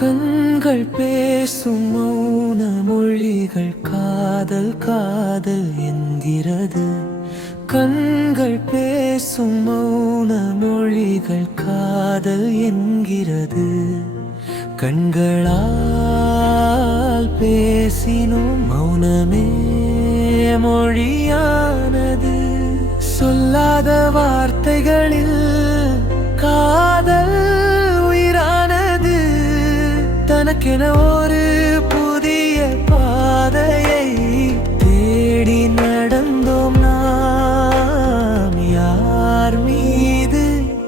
கண்கள் பேசும் மௌன மொழிகள் காதல் காதல் என்கிறது. கண்கள் பேசும் மௌன மொழிகள் காதல் என்கிறது. கண்களால் பேசினோம் மௌனமே மொழியானது. சொல்லாத வார்த்தைகளில் காதல் உயிரானது. தனக்கென ஒரு புதிய பாதையை தேடி நடந்தோம் நாம். யார் மீது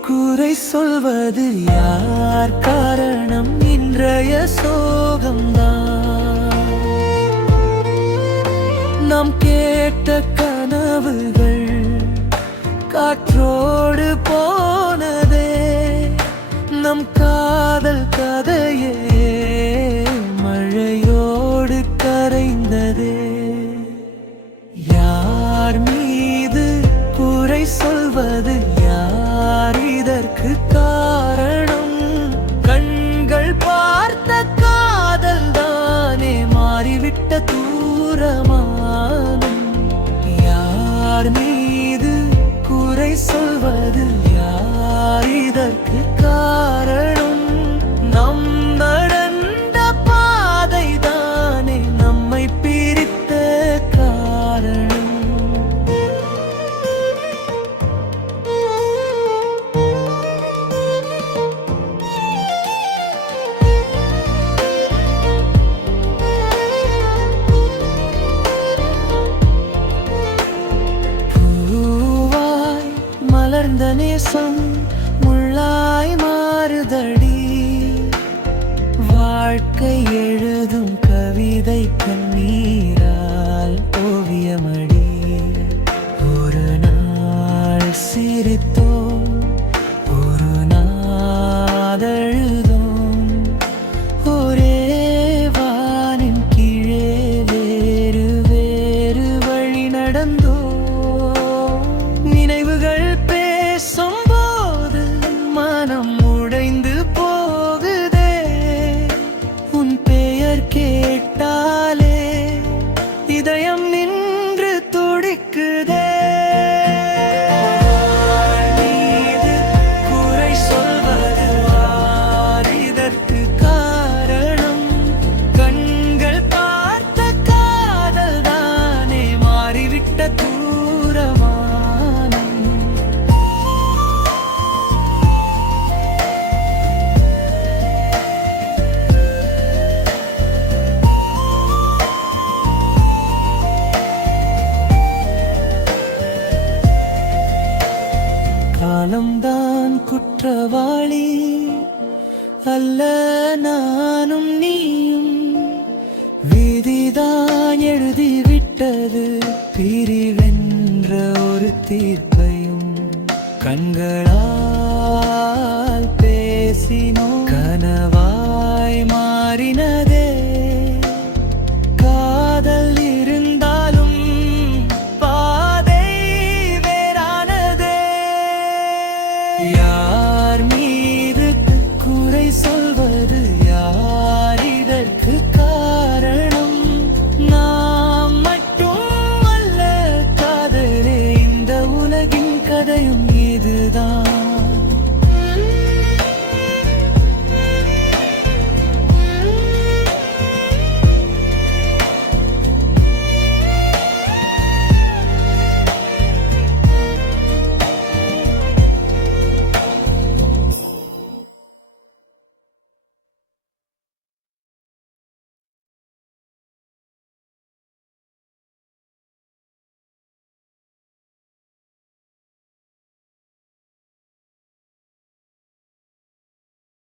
குறை சொல்வது, யார் காரணம் இன்றைய சோகம்தான். நாம் கேட்ட கனவுகள் காற்றோடு போனதே. நம் காதல் கதையே மழையோடு கரைந்ததே. யார் மீது குறை சொல்வது, யார் இதற்கு காரணம்? கண்கள் பார்த்த காதல் தானே மாறிவிட்ட தூரமானம். யார் மீது குறை சொல்வது, யார் இதற்கு காரணம்? நம் நடந்த பாதை தானே நம்மை பிரித்த காரணம். மலர்ந்த நேசம் முள்ளாய் மாறுதடி. வாழ்க்கை எழுதும் கவிதை கண்ணீரால் ஓவியமடி. ஒரு நாள் சிரித்தோம், ஒரு நாள் அழுதோம். ஒரே வானின் கீழே வேறு வேறு வழி நடந்தோம். நினைவுகள் பேசும்போது மனம் உடைந்து போகுதே. உன் பெயர் கேட்டாலே இதயம் நின்று துடிக்குதே. மீது குறை சொல்வது, யார் இதற்கு காரணம்? கண்கள் பார்த்த காதல் தானே மாறிவிட்ட தூரமா. காலம்தான் குற்றவாளி அல்ல, நானும் நீயும். விதிதான் எழுதிவிட்டது பிரிவென்ற ஒரு தீர்ப்பையும். கண்களால் பேசினோம், கனவாய் மாறினதே. காதல் இருந்தாலும் பாதை வேறானதே. யார் மீது குறை சொல்வது, யார் இதற்கு காரணம்? நாம் மட்டும் அல்ல காதலே, இந்த உலகின் கதையும் இதுதான்.